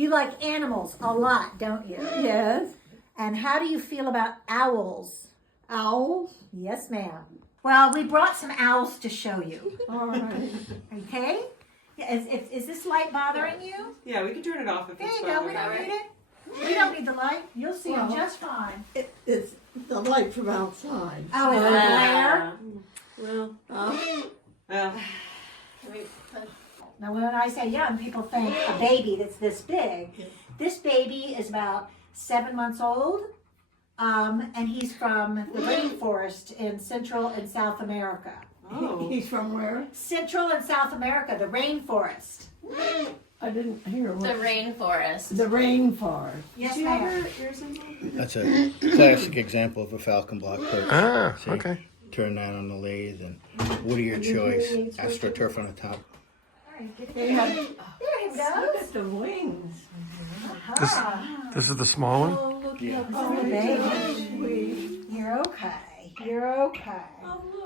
You like animals a lot, don't you? Yes. And how do you feel about owls? Owls? Yes, ma'am. Well, we brought some owls to show you. All right. Okay? Yeah, is this light bothering you? Yeah, we can turn it off if There it's you go. We bothering don't you. need it. We don't need the light. You'll see them Well, just fine. It's the light from outside. Oh, is it glare? Well, Well, Now, when I say young, people think a baby that's this big. This baby is about 7 months old, and he's from the rainforest in Central and South America. oh. he's from where? Central and South America, the rainforest. I didn't hear The what. rainforest. The rainforest. Yes, Do you ma'am. have your symbol? That's a classic example of a falcon block perch. Ah, See? okay. Turn that on the lathe and wood of your choice. AstroTurf on the top. They have, There he look goes. at the wings. Ah, This is the small one? Oh, look Yeah. at Oh, the baby. sweet. You're okay. You're okay.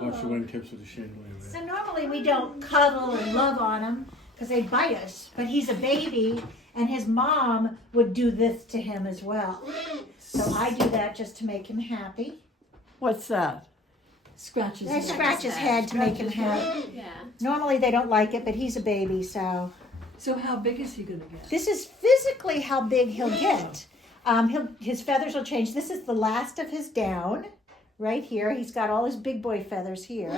Watch the wingtips of the shin. So normally we don't cuddle and love on him because they bite us, but he's a baby and his mom would do this to him as well. So I do that just to make him happy. What's that? Scratches. I scratch his head to make him happy. Yeah. Normally they don't like it, but he's a baby, so. So how big is he gonna get? This is physically how big he'll get. His feathers will change. This is the last of his down, right here. He's got all his big boy feathers here.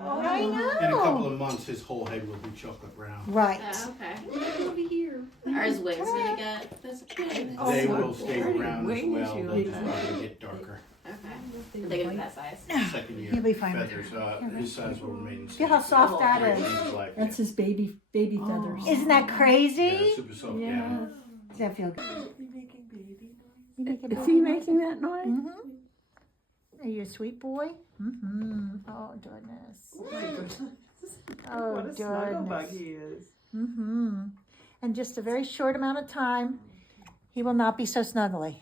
Oh, I In a couple know. of months, his whole head will be chocolate brown. Right. Oh, okay. Over here. Are his wings gonna get this big? Oh, They what will stay pretty brown as wings well. you They'll have. probably get darker. Okay. Are they gonna be that size? Second year He'll be fine. feathers. His size will remain. Feel how soft that is. That's his baby feathers. Isn't that Yeah, crazy? super soft. Yes. Yeah. Does that feel good? Is he making that noise? Mm-hmm. Are you a sweet boy? Mm-hmm. Oh, goodness. Oh, What a snuggle bug goodness. he is. Mm-hmm. In just a very short amount of time, he will not be so snuggly.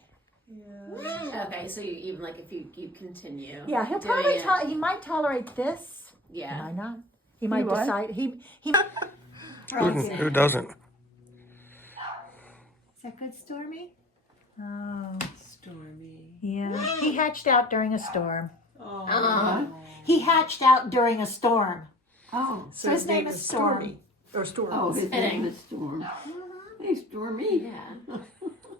Okay, so you even like if you continue. Yeah, he'll doing probably it- he might tolerate this. Yeah. Why not? He might what? decide he. Who doesn't? Is that good, Stormy? Oh, Stormy. yeah. He hatched out during a storm. Uh-huh. He hatched out during a storm. Oh. So his name is Stormy. Or Stormy. Oh, his Fitting. name is Storm. Hey, Stormy. Yeah.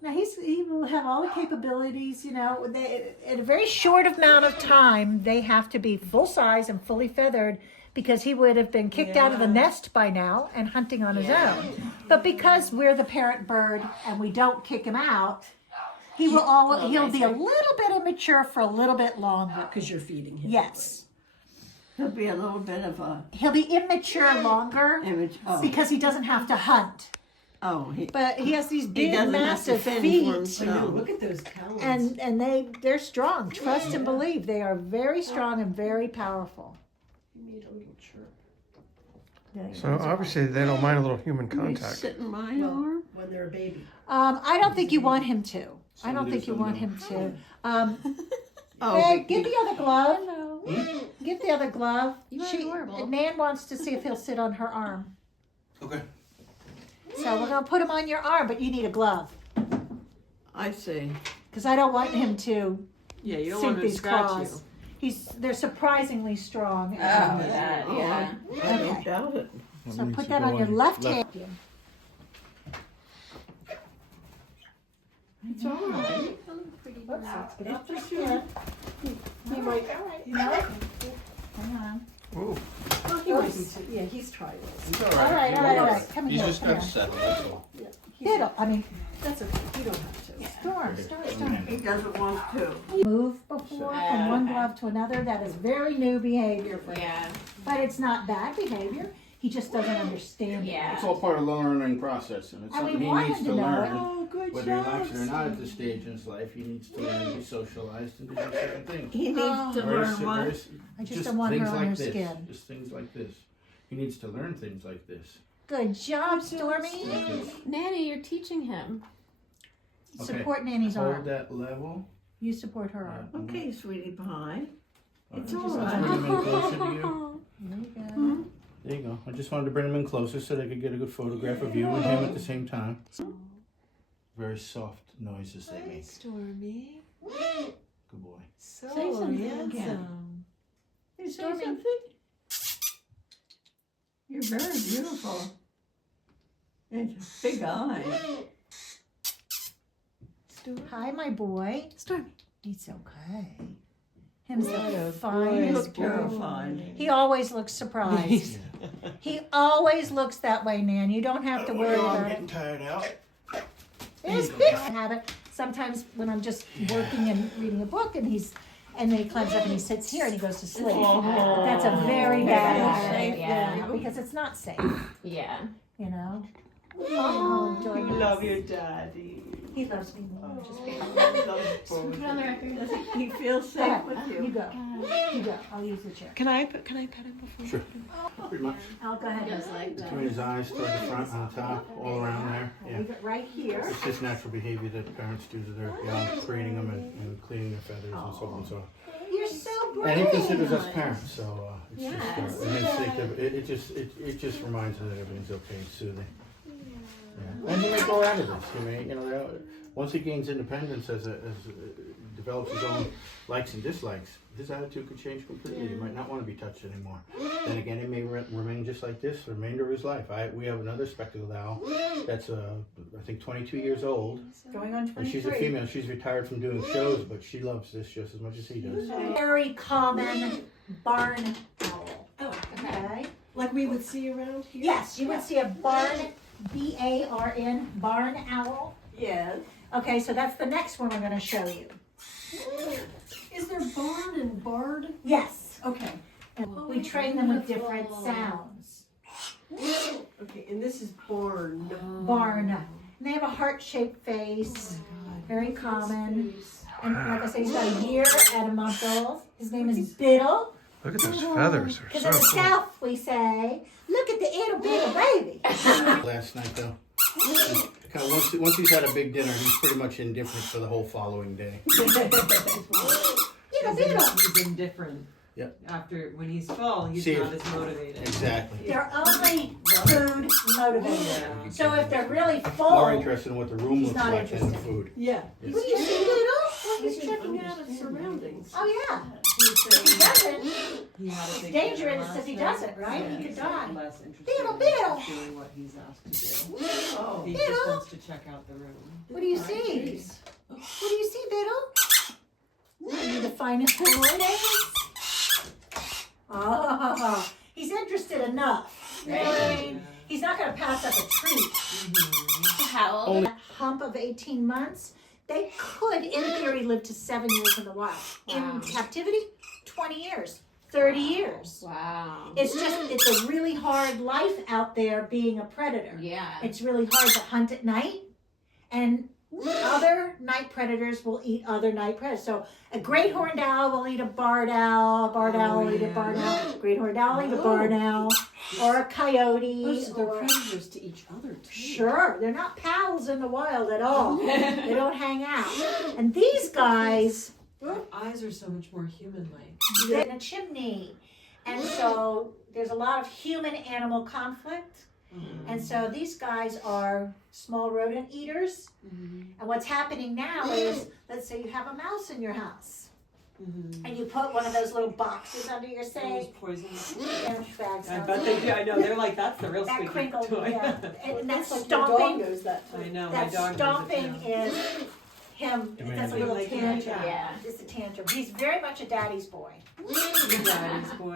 Now he will have all the capabilities, you know. In a very short amount of time, they have to be full size and fully feathered because he would have been kicked out of the nest by now and hunting on his own. But because we're the parent bird and we don't kick him out, he'll be a little bit immature for a little bit longer. Because you're feeding him. Yes, He'll be a little bit of a he'll be immature longer image. Oh, because he doesn't have to hunt. oh, he But he has these big, doesn't have to massive fend for feet. I know. himself. Look at those talons. And they're strong. Trust and believe. They are very strong and very powerful. He made a little chirp. So obviously they don't mind a little human He's contact. sitting in my Well, arm. when they're a baby. I don't think you want him to. I don't Some think do, you some want don't. him to. Oh, Hey, give the other glove. Give the other glove. You are adorable. Nan wants to see if he'll sit on her arm. Okay. So we're gonna put him on your arm, but you need a glove I see. because I don't want him to Yeah, you don't sink want him to these scratch claws. They're surprisingly strong. Oh, that, yeah. I don't Okay. doubt it. So put that on your left hand. It's all right. Get up your skin. He might, you know? Hang on. Ooh. Well, he might be too. Yeah, he's tried this. He's All right, all right, all right. Come He's here. just Come got here. settled. That's all. That's okay. You don't have to. Storm. He doesn't want to. Move before from one glove to another. That is very new behavior for him. Yeah. But it's not bad behavior. He just doesn't understand it. Yeah. It's all part of the learning process, and it's And we something he want needs him to to know learn. it. Oh, good Whether he job. likes it or not at this stage in his life, he needs to learn to be socialized and to do certain things. He needs to Very learn si- what? very si- I just don't want her things on like her this. skin. Just things like this. He needs to learn things like this. Good job, Stormy. Nanny, you're teaching him. Okay. Support Nanny's Hold arm. that level. You support her arm. Okay, sweetie pie. It's Alright. all Just right. bring him in closer to you. There you go. There you go. I just wanted to bring him in closer so they could get a good photograph of you and him at the same time. Very soft noises they make. Stormy. Good boy. So Say something handsome. again. Say something. You're very beautiful. And big eyes. Stormy. Hi, my boy. Stormy. He's okay. Him's What a the You finest look boy. terrified. He always looks surprised. He always looks that way, Nan. You don't have to worry I'm about it. getting tired out. There's big habit. Sometimes when I'm just working and reading a book, and then he climbs up and he sits here and he goes to sleep. That's a very bad habit. Yeah. Because it's not safe. Yeah. You know. Oh, You Jordan. love your daddy. He loves me more. Just kidding. Put it on the record. Does he feel Go safe ahead. with You you? go. You go. I'll use the chair. Can I pet him before? Sure. Pretty much. I'll go ahead. Just like that. Between his eyes, toward the front, on the top, all around there. Yeah. Leave it right here. It's just natural behavior that parents do to their young, creating them and cleaning their feathers and so on and so on. You're so brave. And he considers us parents, so it's Yes. just an instinctive. It just reminds him that everything's okay. It's soothing. Yeah. And he may grow out of this. He may, once he gains independence as develops his own likes and dislikes, his attitude could change completely. He might not want to be touched anymore. Then again, he may remain just like this the remainder of his life. We have another spectacled owl that's I think 22 years old, Going on and she's a 23. female. She's retired from doing shows, but she loves this just as much as he does. Very common barn owl. Oh, Okay. like we would see around here? Yes, you would see a barn, B-A-R-N, barn owl. Yes. Okay, so that's the next one we're going to show you. Is there barn and bard? Yes. Okay. And we train them with different sounds. Okay, and this is barn. Barn. And they have a heart-shaped face. Very common. And like I said, he's got a year and a month old. His name is Biddle. Look at those feathers. Because They're in so the cool. South we say, look at the ittle bittle baby. Last night though, once he's had a big dinner, he's pretty much indifferent for the whole following day. Ittle bittle. He's indifferent. Yep. After, when he's full, he's See, not as motivated. Exactly. They're only food motivated. Yeah. So if they're really More full, interested in what the room He's looks not like than the interested. food. Yeah. what do you see, Biddle? He's checking out his surroundings. Oh yeah. He's If he doesn't, He had a It's big dangerous dinner if he last doesn't, night. right? Yeah, He could he's die. less interested Biddle, in biddle. doing what he's asked to do. Oh. He Biddle. just wants to check out the room. what do you see? What do you see, Biddle? Are you the finest boy there is? Oh, he's interested enough. Right. He's not going to pass up a treat. How old? That hump of 18 months, they could, in theory, live to 7 years in the wild. Wow. In captivity, 20 years, 30 years. Wow. It's a really hard life out there being a predator. Yeah. It's really hard to hunt at night, and other night predators will eat other night predators. So a great horned owl will eat a barred owl, a barred owl will eat a barred owl, great horned owl will eat a barred owl, or a coyote. Oh, so they're or- predators to each other too. Sure, they're not pals in the wild at all. They don't hang out. And these guys, Their eyes are so much more human-like. they're in a chimney. And so there's a lot of human-animal conflict. And so these guys are small rodent eaters. And what's happening now is, let's say you have a mouse in your house. And you put one of those little boxes under your Those sink. poisons. Bags I bet they do. I know. They're like, that's the real That squeaky crinkle, toy. yeah. And that's Like your dog stomping. knows that I too. know. My That dog stomping does it is him. That's a Demanding. little Like tantrum. Yeah. Just a tantrum. He's very much a daddy's boy. too. Your daddy's boy.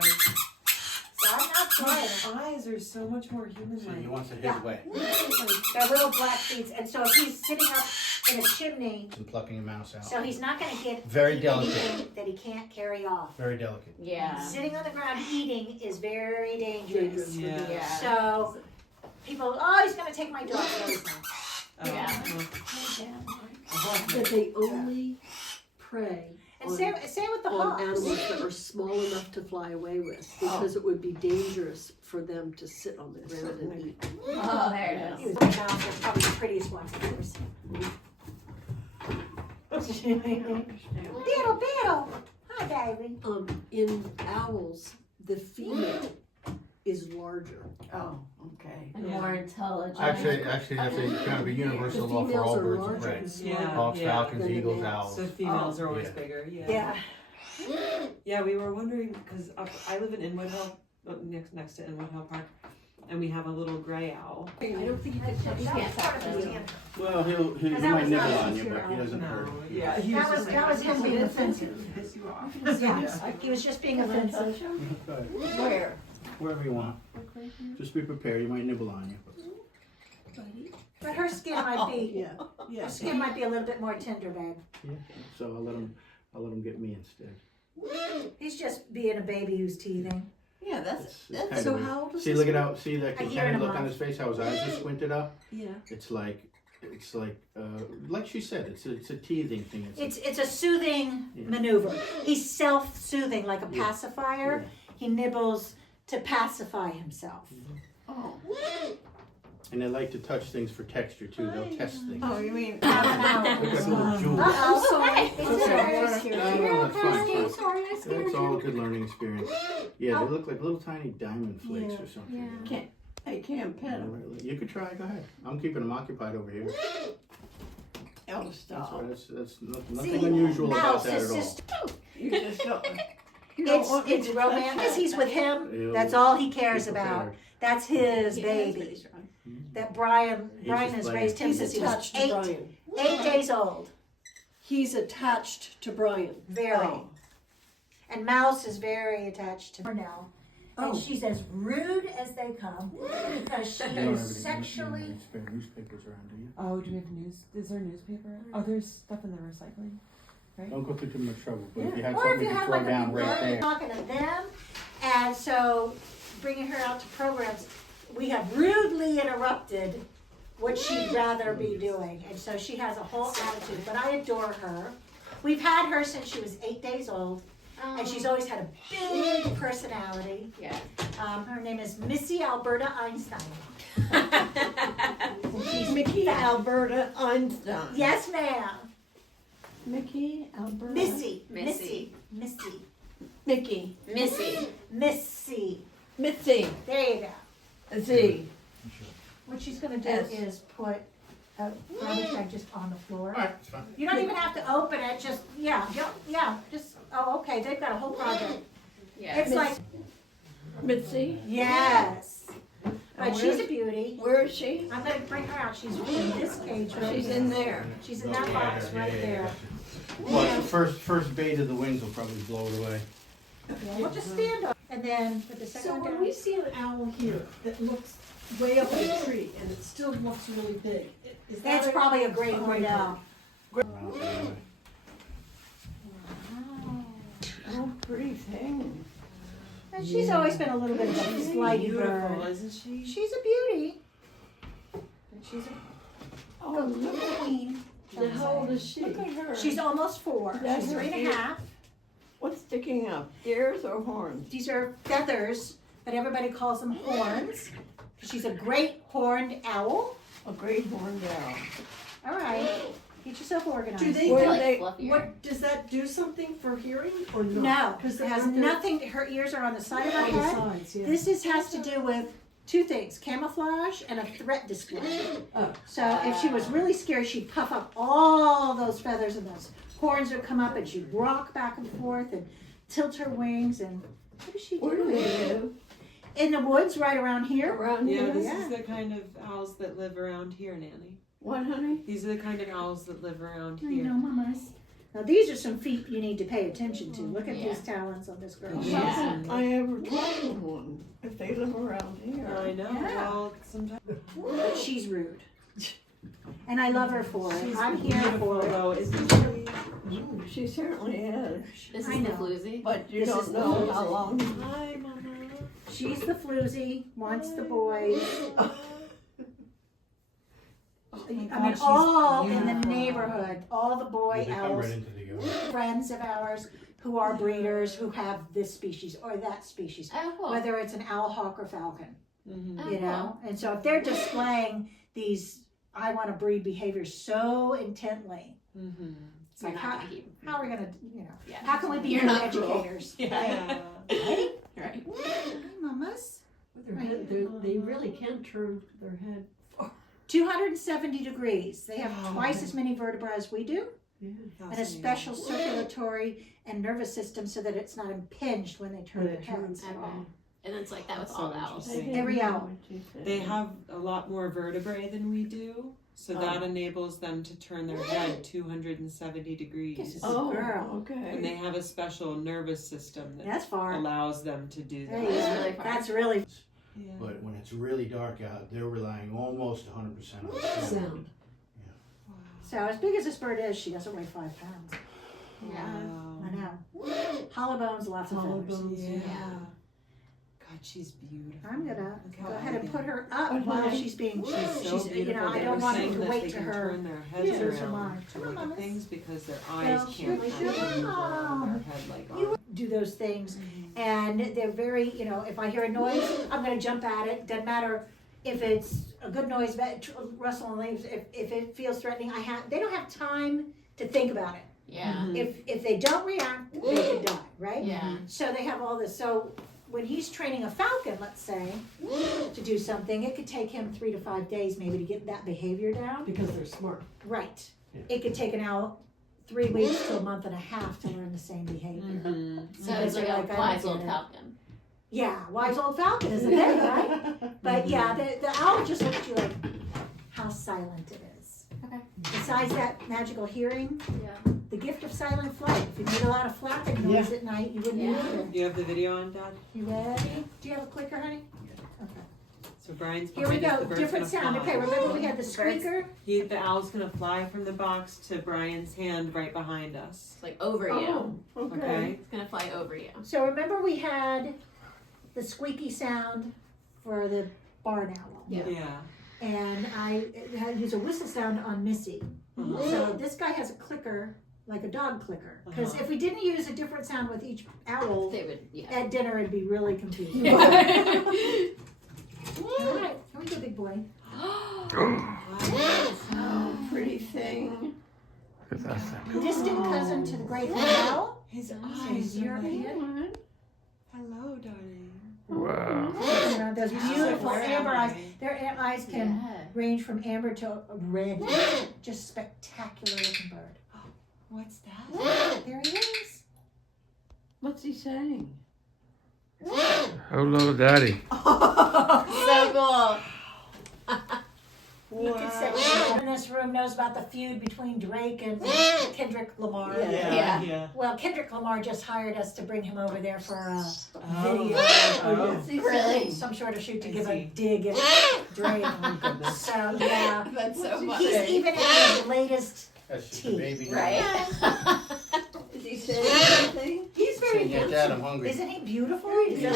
So I'm not trying. His eyes are so much more So he human-like. wants it his Yeah. way. They're little black beads. And so if he's sitting up in a chimney, And plucking a mouse out. so he's not going to get Very eat delicate. anything that he can't carry off. Very delicate. Yeah. Sitting on the ground eating is very dangerous. Yeah. Yeah. So people, oh, he's going to take my dog. No, he's not. Oh, Yeah. well, That they only prey And on, same with the on hawks. animals that are small enough to fly away with, because it would be dangerous for them to sit on the ground and eat. Oh, there He it was is. the mouse that's probably the prettiest one I've ever seen. Beetle, Beetle. Hi, baby. In owls, the female is larger. Oh, okay. And Yeah. more intelligent. Actually, that's a kind of a universal law for all females are birds and larger prey. and Yeah. smaller. Hawks, falcons, Than the eagles, males. owls. So females are always yeah. bigger. Yeah. Yeah. Yeah, we were wondering because I live in Inwood Hill, next to Inwood Hill Park, and we have a little gray owl. I don't think you can touch You can't touch that. them. Well, he that might was nibble not on you, sincere but he doesn't hurt. Yeah, he That was just that was him being offensive. piss you off. Yeah, he was just being Can I offensive. touch him? Go ahead. Where? Wherever you want. Just be prepared. You might nibble on you. But her skin might be Yeah, yeah. her skin might be a little bit more tender, babe. Yeah. So I'll let him get me instead. He's just being a baby who's teething. Yeah, It's that's kind So of how old is see, this look at one? how see that A year and contented a look on month. his face. How his eyes are squinted up. Yeah. It's like she said. It's a teething thing. It's a soothing Yeah. maneuver. He's self-soothing like a Yeah. pacifier. He nibbles to pacify himself. oh. And they like to touch things for texture too. They'll test things. Oh, you mean Look like little jewels. Uh-oh, sorry. It's okay. very No, scary. no, that's fine, fine. Sorry, I scared It's all you. a good learning experience. Yeah, they look like little tiny diamond flakes or something. Yeah. I can't pet him? You could try. Go ahead. I'm keeping them occupied over here. Oh, That's stop. right. That's nothing See, unusual about Mouse that is at all. just You just don't. You don't want me it's to romance. touch He's with him. Ew. That's all he cares Be about. prepared. That's his He knows what baby. he's doing. That Brian He's Brian just has playing. raised him He's since he was attached to Brian. 8 days old. He's attached to Brian. Very. Oh. And Mouse is very attached to her now. Oh. And she's as rude as they come because she You don't have is any sexually. spare newspapers around, do you? Oh, do we have news? Is there a newspaper? Oh, there's stuff in the recycling. Don't go through too much trouble. But if you have Or something if you you can have throw like a down big right garden there. talking to them, and so bringing her out to programs, we have rudely interrupted what she'd rather be doing, and so she has a whole attitude. But I adore her. We've had her since she was 8 days old, and she's always had a big personality. Yeah. Her name is Missy Alberta Einstein. She's Mickey Alberta Einstein. Yes, ma'am. Mickey Alberta. Missy. Missy. Missy. Mickey. Missy. Missy. Mitzi. There you go. Z. What she's gonna do Yes. is put a garbage bag just on the floor. All right, it's fine. You don't even have to open it, just, just, oh, okay, they've got a whole project. Yeah. It's like, Mitzi. yes, but And she's a where's- beauty. Where is she? I'm gonna bring her out, she's in this cage right She's here. in there. She's in that box right there. Well, the first bait of the wings will probably blow it away. Yeah, we'll just stand up, and then put the So second one when down. we see an owl here that looks way up in a tree and it still looks really big, is that That's a- probably a great horned owl. Around anyway. Oh, pretty thing. And she's always been a little bit of a flighty Beautiful, bird. isn't she? She's a beauty. And she's Oh, look at queen. How old is she? Look at her. She's almost 4. That's She's her 3 and a ear. half. What's sticking up? Ears or horns? These are feathers, but everybody calls them horns. She's a great horned owl. A great horned owl. All right, get yourself organized. Do they Where do, they- fluffier. what, does that do something for hearing or No, not? because they're it has not there nothing. Her ears are on the side of her on the head. sides, yeah. This has to do with 2 things: camouflage and a threat display. Oh. So if she was really scared, she'd puff up all those feathers and those horns would come up, and she'd rock back and forth and tilt her wings. And what does she Where do do? they live? In the woods, right around here. Around Yeah, here? this Yeah. is the kind of owls that live around here, Nanny. What, honey? These are the kind of owls that live around I here. know, mamas. Now these are some feet you need to pay attention to. Look at Yeah. these talons on this girl. Yeah. How did I ever told one if they live around here? I know. Yeah. Well, sometimes But she's rude. And I love her for it. she's I'm here beautiful, for it. though, isn't she? She certainly is. This I is the know. floozy. But you This is don't the know floozy. how long. Hi, Mama. She's the floozy, wants the boys. I mean, God, she's all in the beautiful. neighborhood, all the boy They come owls, right into the yard. friends of ours who are breeders who have this species or that species, Oh, cool. whether it's an owl, hawk, or falcon. Mm-hmm. Oh, You know, and so if they're displaying these I want to breed behaviors so intently, Mm-hmm. it's like You're not gonna keep. how are we gonna, Yeah. how can we be You're good not cruel. educators? Yeah. Right? Right. Mamas. Their head, they really can turn their head. 270 degrees. They have twice as many vertebrae as we do, and a Fascinating. special circulatory and nervous system so that it's not impinged when they turn their heads. Okay. And it's like that with That's all so the owls. interesting. Every owl. They have a lot more vertebrae than we do, so that enables them to turn their head 270 degrees. Oh, Girl. And okay. they have a special nervous system that That's far. allows them to do There that. you That's go. really far. That's really. Yeah. But when it's really dark out, they're relying almost 100% on sound. Sound. So as big as this bird is, she doesn't weigh 5 pounds. Yeah. Wow. I know. Hollow bones, lots of Hollow feathers. bones. Yeah. Yeah. God, she's beautiful. I'm gonna Look how go ahead and elegant. put her up while she's being. She's so She's, beautiful. you know, I They don't were want saying them to that wait they to can her. turn their heads Yeah, those are around mine. to Come on, look at Mamas. things because their Well, eyes can't here we actually go. move around their head like You ours. do those things, and they're very, you know, if I hear a noise, I'm gonna jump at it. Doesn't matter if it's a good noise, rustling leaves. If it feels threatening, they don't have time to think about it. Yeah. If they don't react, they could die, right? Yeah. So they have all this. So when he's training a falcon, let's say, to do something, it could take him 3 to 5 days maybe to get that behavior down. Because they're smart. Right. It could take an owl 3 weeks to a month and a half to learn the same behavior. Mm-hmm. So it's like a I don't wise get old it. falcon. Yeah, wise old falcon is a thing, right? But yeah, the owl just looks at you like how silent it is. Okay. Besides that magical hearing, Yeah. the gift of silent flight. If you made a lot of flapping noise at night, you wouldn't Yeah. need it. Do you have the video on, Dad? You ready? Do you have a clicker, honey? Okay. So Brian's Here we behind us, go. the bird's Different gonna sound. fly. Okay, remember we had the squeaker? The owl's gonna fly from the box to Brian's hand right behind us. It's like over you. Oh, okay. Okay? It's gonna fly over you. So remember we had the squeaky sound for the barn owl. Yeah. And I had use a whistle sound on Missy. Uh-huh. So this guy has a clicker, like a dog clicker. Because Uh-huh. if we didn't use a different sound with each owl, They would, yeah. at dinner it'd be really confusing. Yeah. All right, here we go, big boy. Oh, pretty thing. Look at that thing. Distant cousin to the great horned owl. His He's eyes are like, European. hello, darling. Wow. You know, those beautiful Where am amber eyes. I? Their eyes can Yeah. range from amber to red. Just spectacular looking bird. What's that? There he is. What's he saying? Hello, Daddy. So cool. You could say everyone in this room knows about the feud between Drake and Kendrick Lamar. Yeah. Yeah. Well, Kendrick Lamar just hired us to bring him over there for a Oh. video, Oh. What's he Really? saying? some sort of shoot to I give a see. dig at Drake. So yeah, That's so What's he he's funny. even in his latest. That's just a Tea. baby. Right? Is he saying anything? He's very Saying, yeah, Dad, I'm hungry. Isn't he beautiful? He's Yeah.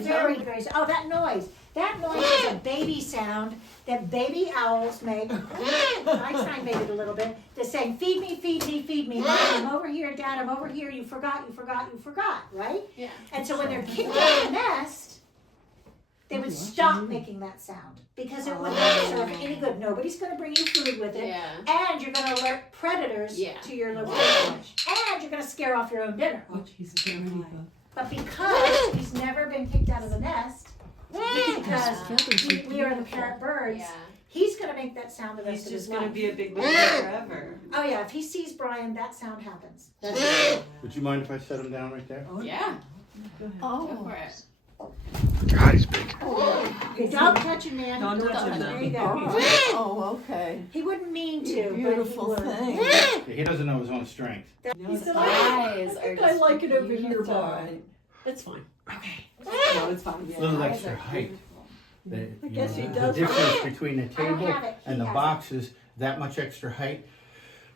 very, very. Oh, that noise! That noise is a baby sound that baby owls make. Einstein made it a little bit. They're saying, "Feed me, feed me, feed me. Mom, I'm over here, Dad. I'm over here. You forgot, you forgot, you forgot." Right? Yeah. And so when they're kicked out of the nest, they would stop making that sound because it wouldn't serve any good. Nobody's going to bring you food with it. Yeah. And you're going to alert predators Yeah. to your location. And you're going to scare off your own dinner. Watch, he's a big boy. But because he's never been kicked out of the nest, because we are the parent birds, Yeah. he's going to make that sound the rest He's of his just gonna life. be a big boy forever. Oh yeah, if he sees Brian, that sound happens. That's Would you mind if I set him down right there? Yeah. Go Oh. for it. God, he's big. okay, don't touch him, man. Don't touch him, There you then. go. Oh, okay. He wouldn't mean to, Beautiful but he would. thing. Yeah, he doesn't know his own strength. No, He's it's gonna Eyes I are think I just like it over here, beautiful. Brian. It's fine. No, it's fine. A Yeah. little Eyes extra are height. beautiful. The, guess he the does. difference between the I don't table have it. He and the has boxes, that much extra height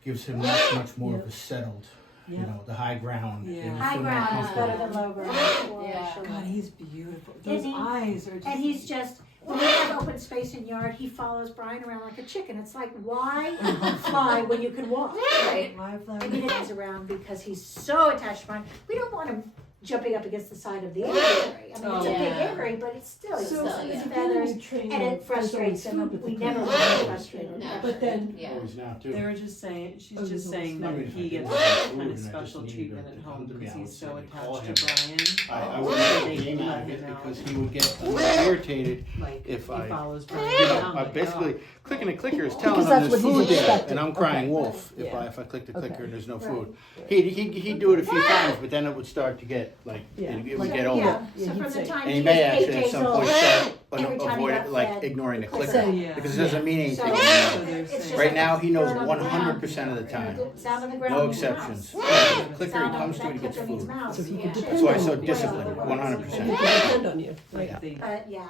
gives him much more of a settled, you Yeah. know, the high ground. Yeah. You know, High feel more ground is comfortable. better than low ground. Yeah. God, he's beautiful. Those he- eyes are just. And he's just, when we have open space in yard, he follows Brian around like a chicken. It's like, why fly when you can walk? Right. My flower. And he is around because he's so attached to Brian. We don't want him jumping up against the side of the aviary. I mean, it's a big Yeah. aviary, but it's still, it's So still yeah. his it's feathers, getting trained and on it frustrates someone's him. food, but We the never parents really don't. frustrated him. But then, Yeah. Always now too. They were just saying, she's Oh, just there's saying I that mean, if I he did gets want food kind and of I just special needed treatment it to at come home to me, because I would he's say so call attached to him. Brian. I wouldn't They make a game out let of it him out. because he would get irritated Like, if he I, follows Brian you know, around. I like, basically oh. clicking a clicker is telling Because him that's there's what he's food there, expecting. and I'm crying Okay. wolf Yeah. if I click the clicker Okay. and there's no Right. food. He'd do it a few times, but then it would start to get like Yeah. it would Like- get So, old. yeah, Yeah, so he'd from the say- time And he he was may 8 actually at days some old, point start every time he avoid got like fed, ignoring the clicker. clicker Yeah. because it doesn't mean So, anything So anymore. they're it's just saying- Right like now he knows bird on the 100% of the ground. time. Sound on the ground No means exceptions. mouse. Clicker he Sound on comes to that it, he gets clicker means food. mouse. So he Yeah. could Sure. depend That's why on I'm so it. disciplined, Well, 100%. And he can depend on you. Like Yeah. they But yeah,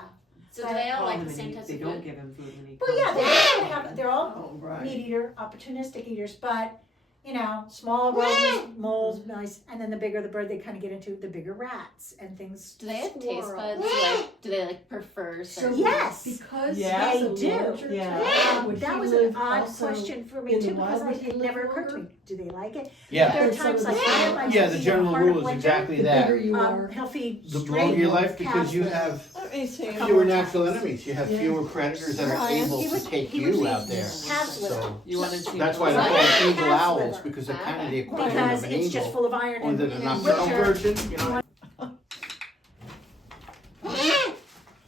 So do they all call like him the and same he- types they of don't food? give him food when he well, yeah, comes. they're all Oh, right. meat eater, opportunistic eaters, but you know, small rodents, moles, mice, and then the bigger the bird they kind of get into, the bigger rats and things. Do they have taste Squirrel. buds? Like, do they like prefer So certain? Yes. Because Yeah. he's They a do. larger Yeah. child, would That he was an live odd also question for me in the too, because wild? Would he it live never occurred to longer? me. Do they like it? Yeah. There are Than some times of like the I have small- my Yeah, the in general heart of rule is winter, exactly The that. bigger you are. He'll feed The straight longer your life because calves you with- have Let me see. fewer natural enemies. You have Yeah. fewer predators that are Ryan, able he to would- take he would you feed out there. calves liver. So You want to see? that's why what they're Right. called Calves eagle owls liver. because they're kind of the equivalent Because of an it's just eagle. full of iron Or and the in nocturnal winter. version, you know.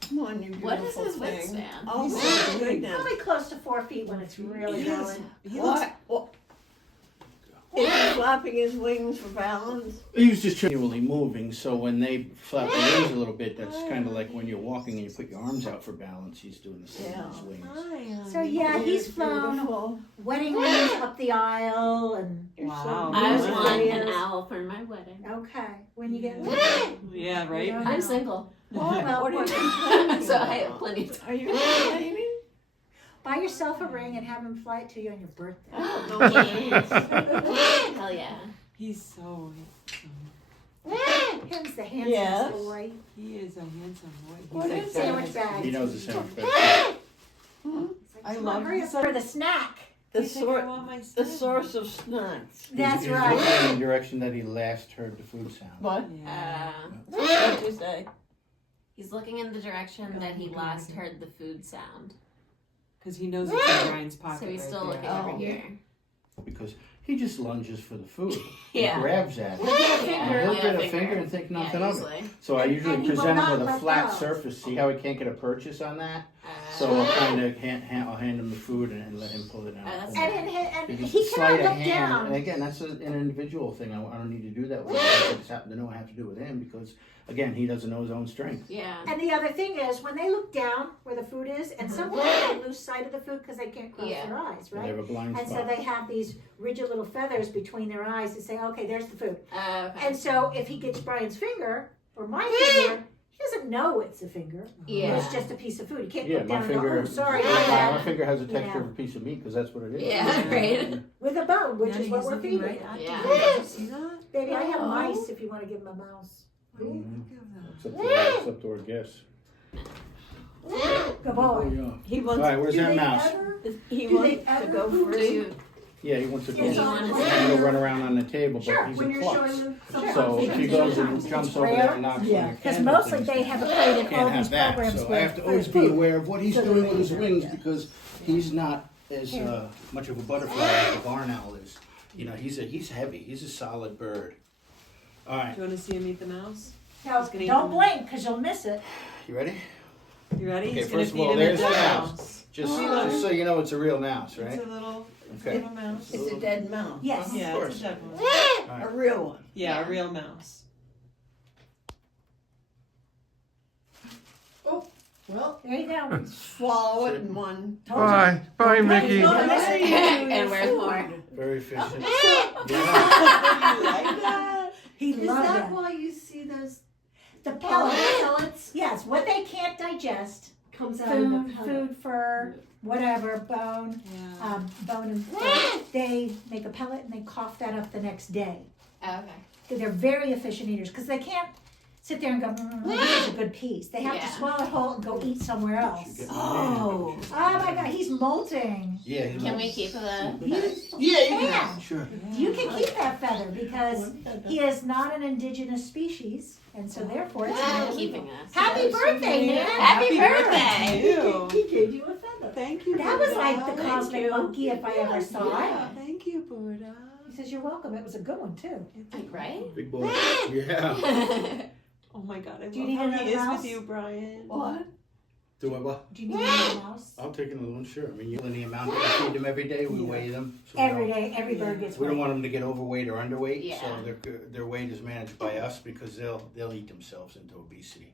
Come on, you What is beautiful his thing. wingspan? Oh my goodness. Probably close to 4 feet when it's really going. What? Is he flapping his wings for balance? He was just continually moving, so when they flap their wings a little bit, that's kind of like when you're walking and you put your arms out for balance. He's doing the same with his wings. So yeah, he's flown Beautiful. wedding rings up the aisle and You're so Wow. I was beautiful. wanting an Yes. owl for my wedding. okay. When you get Yeah, right. Yeah. I'm single, What? Well, What are you what- complaining so I about? have plenty of time. Are you complaining? buy yourself a ring and have him fly it to you on your birthday. Hell yeah. He's so Him's the handsome Yes. boy. he is a handsome boy. He's What like is Sandwich that. bag. He knows the same thing. He's like, I "Come love on, hurry up this. for the snack. The He's like, sor- I want my the son. source of snacks. That's He's right. looking in the direction that he last heard the food sound. What? Yeah. What'd you say? He's looking in the direction that he last heard the food sound. Because he knows it's in Brian's pocket. So he's right still there. looking Oh. over here. Because he just lunges for the food. Yeah. He grabs at it. With a Yeah, finger. He'll yeah, get a finger and think nothing yeah, of it. easily. So I And usually he will present him not with a let flat go. surface. See how he can't get a purchase on that? So Uh, I'll kind of I'll hand him the food and let him pull it out. that's And Just he sleight cannot of look hand. down. And again, that's an individual thing. I don't need to do that with him. I just happen to know I have to do it with him because, again, he doesn't know his own strength. yeah. And the other thing is, when they look down where the food is, and sometimes they lose sight of the food because they can't close Yeah. their eyes, They right? have a blind And so spot. they have these rigid little feathers between their eyes to say, okay, there's the food. Okay. And so if he gets Brian's finger, or my finger, he doesn't know it's a finger. Yeah. It's just a piece of food. He can't Yeah, look my down and go, finger. oh, sorry, my, my my bad. finger has a You texture know. of a piece of meat because that's what it is. Yeah, right. With a bone, which Yeah, is what he's we're looking feeding right him. at Yeah. you. Did you see that? Baby, I have Oh. mice if you want to give him a mouse. What do you Mhm. think of that? It's up to our guests. Good boy. Yeah. He All wants. right, where's Do that they mouse? ever- He Do wants they to ever go move Do first. you? Yeah, he wants to go. It's on He's his gonna go run around on the table, Sure, but he's when a you're klutz. showing them. So if he goes and jumps over there and knocks Yeah. on Because your mostly candle they things have a down. plate in all Can't these have that, programs so I have to always with be food. aware of what he's So doing they with his don't wings get- because he's not as much of a butterfly as the barn owl is. You know, he's heavy. He's a solid bird. All right, Do you want to see him eat the mouse? Now, He's gonna eat don't them. blink because you'll miss it. you ready? You ready? Okay, He's gonna first of feed all, him there's a the dead mouse. Just so you know, it's a real mouse, right? It's a little Okay. mouse. It's a dead mouse. Yes. Yeah, Of it's a course. dead one. A real one. Yeah, Yeah. a real mouse. Well, There you go. swallow it in one. Bye. Bye, Mickey. And where's more? Very efficient. You Yeah. like that? He Is loved that it. why you see those The pellets. pellets Yes, what they can't digest, comes out in the food, pellet? food, fur, whatever, bone, Yeah. bone and fur, they make a pellet and they cough that up the next day. Okay. They're very efficient eaters because they can't sit there and go, this is a good piece. They have Yeah. to swallow it whole and go eat somewhere Should else. get Oh. Oh my God, he's molting. Yeah. he's Can not- we keep the? Yeah, you can. Yeah. Sure. You can keep that feather because he is not an indigenous species, and so therefore it's I'm not keeping this. Happy birthday, man! Happy birthday! You. He gave you a feather. Thank you. That was Buddha. like the Thank cosmic you. monkey if I ever saw Yeah, it. thank you, Buddha. He says, "You're welcome." It was a good one too. Like, right? Big boy. Yeah. Oh my God, I Do you love need how another he is mouse? with you, Brian. What? Do I what? Do you need another mouse? I'll take another one, sure. I mean, you the amount that we feed them every day, we weigh them. So we Every don't- day, every bird gets We don't one. want them to get overweight or underweight, Yeah. so their weight is managed by us because they'll eat themselves into obesity.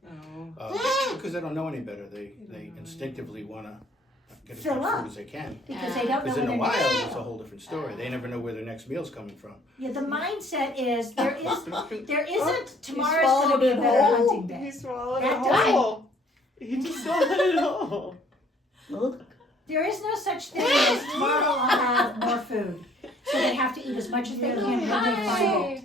Oh. Because they don't know any better. They instinctively want to get as Fill much up. food as they can. Because they don't know Because in the when wild, they're it's a whole different story. They never know where their next meal's coming from. Yeah, the mindset is there isn't He tomorrow's going to be a swallowed it better whole. hunting day. He swallowed That it doesn't- whole. He just swallowed it whole. There is no such thing as tomorrow I'll have more food. So they have to eat as much as they can when they find it.